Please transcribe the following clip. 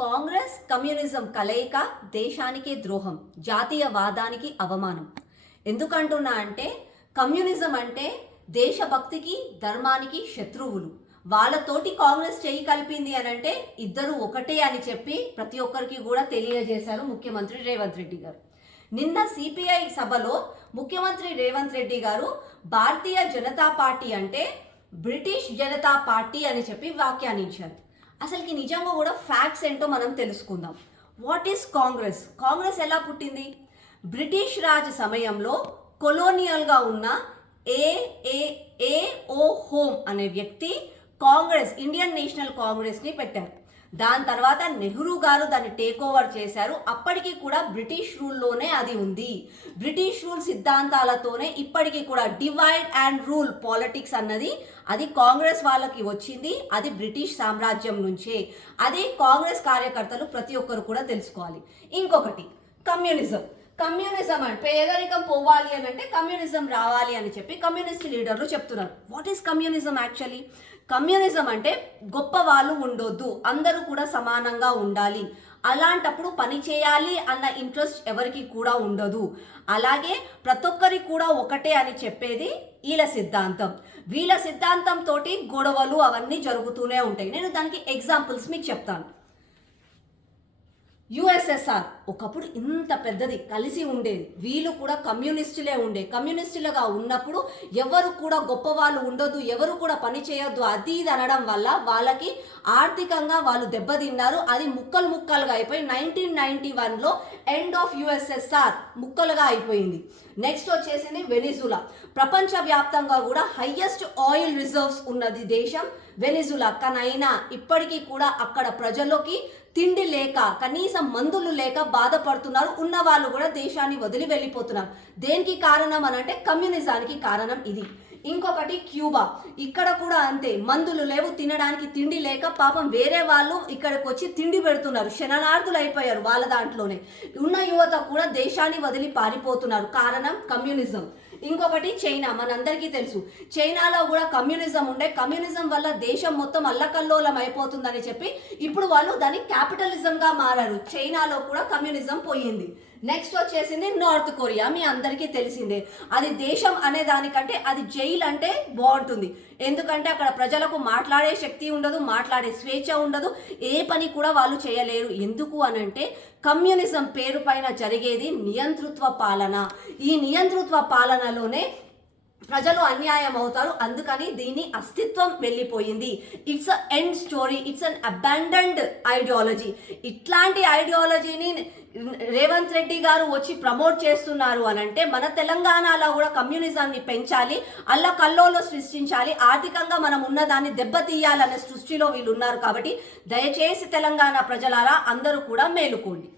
Congress communism కలయిక దేశానికి ద్రోహం జాతీయవాదానికి అవమానం. ఎందుకంటున్నా అంటే కమ్యూనిజం అంటే దేశభక్తికి ధర్మానికి శత్రువులు. వాళ్ళతోటి కాంగ్రెస్ చేయి కలిపింది అని అంటే ఇద్దరు ఒకటే అని చెప్పి ప్రతి ఒక్కరికి కూడా తెలియజేశారు ముఖ్యమంత్రి రేవంత్ రెడ్డి గారు. నిన్న సిపిఐ సభలో ముఖ్యమంత్రి రేవంత్ రెడ్డి గారు భారతీయ జనతా పార్టీ అంటే బ్రిటిష్ జనతా పార్టీ అని చెప్పి వ్యాఖ్యానించారు. అసలుకి నిజంగా కూడా ఫ్యాక్ట్స్ ఏంటో మనం తెలుసుకుందాం. వాట్ ఈస్ కాంగ్రెస్ కాంగ్రెస్ ఎలా పుట్టింది? బ్రిటిష్ రాజ్ సమయంలో కొలోనియల్గా ఉన్న ఏ ఏ ఓ హోమ్ అనే వ్యక్తి కాంగ్రెస్ ఇండియన్ నేషనల్ కాంగ్రెస్ని పెట్టారు. దాని తర్వాత నెహ్రూ గారు దాన్ని టేక్ ఓవర్ చేశారు. అప్పటికి కూడా బ్రిటిష్ రూల్లోనే అది ఉంది. బ్రిటిష్ రూల్ సిద్ధాంతాలతోనే ఇప్పటికీ కూడా డివైడ్ అండ్ రూల్ పాలిటిక్స్ అన్నది అది కాంగ్రెస్ వాళ్ళకి వచ్చింది. అది బ్రిటిష్ సామ్రాజ్యం నుంచే. అదే కాంగ్రెస్ కార్యకర్తలు ప్రతి ఒక్కరు కూడా తెలుసుకోవాలి. ఇంకొకటి కమ్యూనిజం కమ్యూనిజం అంటే. పేదరికం పోవాలి అని అంటే కమ్యూనిజం రావాలి అని చెప్పి కమ్యూనిస్ట్ లీడర్లు చెప్తున్నారు. What is communism actually communism అంటే గొప్ప వాళ్ళు ఉండొద్దు అందరూ కూడా సమానంగా ఉండాలి. అలాంటప్పుడు పని చేయాలి అన్న ఇంట్రెస్ట్ ఎవరికి కూడా ఉండదు. అలాగే ప్రతి ఒక్కరికి కూడా ఒకటే అని చెప్పేది వీళ్ళ సిద్ధాంతం. వీళ్ళ సిద్ధాంతంతో గొడవలు అవన్నీ జరుగుతూనే ఉంటాయి. నేను దానికి ఎగ్జాంపుల్స్ మీకు చెప్తాను. యుఎస్ఎస్ఆర్ ఒకప్పుడు ఇంత పెద్దది కలిసి ఉండేది. వీళ్ళు కూడా కమ్యూనిస్టులే ఉండే. కమ్యూనిస్టులుగా ఉన్నప్పుడు ఎవరు కూడా గొప్ప వాళ్ళు ఉండొద్దు ఎవరు కూడా పని చేయొద్దు అది ఇది అనడం వల్ల వాళ్ళకి ఆర్థికంగా వాళ్ళు దెబ్బతిన్నారు. అది ముక్కలు ముక్కలుగా అయిపోయి నైన్టీన్ నైన్టీ వన్లో ఎండ్ ఆఫ్ యుఎస్ఎస్ఆర్ ముక్కలుగా అయిపోయింది. నెక్స్ట్ వచ్చేసింది వెనిజులా. ప్రపంచవ్యాప్తంగా కూడా హయ్యెస్ట్ ఆయిల్ రిజర్వ్స్ ఉన్నది దేశం వెనిజులా. కనైనా ఇప్పటికీ కూడా అక్కడ ప్రజలకి తిండి లేక కనీసం మందులు లేక బాధపడుతున్నారు. ఉన్న వాళ్ళు కూడా దేశాన్ని వదిలి వెళ్ళిపోతున్నారు. దేనికి కారణం అని అంటే కమ్యూనిజానికి కారణం ఇది. ఇంకొకటి క్యూబా. ఇక్కడ కూడా అంతే మందులు లేవు తినడానికి తిండి లేక పాపం వేరే వాళ్ళు ఇక్కడికి వచ్చి తిండి పెడుతున్నారు శరణార్థులు అయిపోయారు వాళ్ళ దాంట్లోనే. ఉన్న యువత కూడా దేశాన్ని వదిలి పారిపోతున్నారు. కారణం కమ్యూనిజం. ఇంకొకటి చైనా మనందరికీ తెలుసు. చైనాలో కూడా కమ్యూనిజం ఉండే కమ్యూనిజం వల్ల దేశం మొత్తం అల్లకల్లోలం అయిపోతుందని చెప్పి ఇప్పుడు వాళ్ళు దాన్ని క్యాపిటలిజంగా మారారు. చైనాలో కూడా కమ్యూనిజం పోయింది. నెక్స్ట్ వచ్చేసింది నార్త్ కొరియా మీ అందరికీ తెలిసిందే. అది దేశం అనే దానికంటే అది జైలు అంటే బాగుంటుంది. ఎందుకంటే అక్కడ ప్రజలకు మాట్లాడే శక్తి ఉండదు మాట్లాడే స్వేచ్ఛ ఉండదు ఏ పని కూడా వాళ్ళు చేయలేరు. ఎందుకు అనంటే కమ్యూనిజం పేరు పైన జరిగేది నియంతృత్వ పాలన. ఈ నియంతృత్వ పాలనలోనే ప్రజలు అన్యాయం అవుతారు. అందుకని దీని అస్తిత్వం వెళ్ళిపోయింది. It's a end story it's an abandoned ideology ఇట్లాంటి ఐడియాలజీని రేవంత్ రెడ్డి గారు వచ్చి ప్రమోట్ చేస్తున్నారు అని అంటే మన తెలంగాణలో కూడా కమ్యూనిజాన్ని పెంచాలి అల్ల కల్లోలో సృష్టించాలి ఆర్థికంగా మనం ఉన్నదాన్ని దెబ్బతీయాలనే సృష్టిలో వీళ్ళు ఉన్నారు కాబట్టి దయచేసి తెలంగాణ ప్రజలారా అందరూ కూడా మేలుకోండి.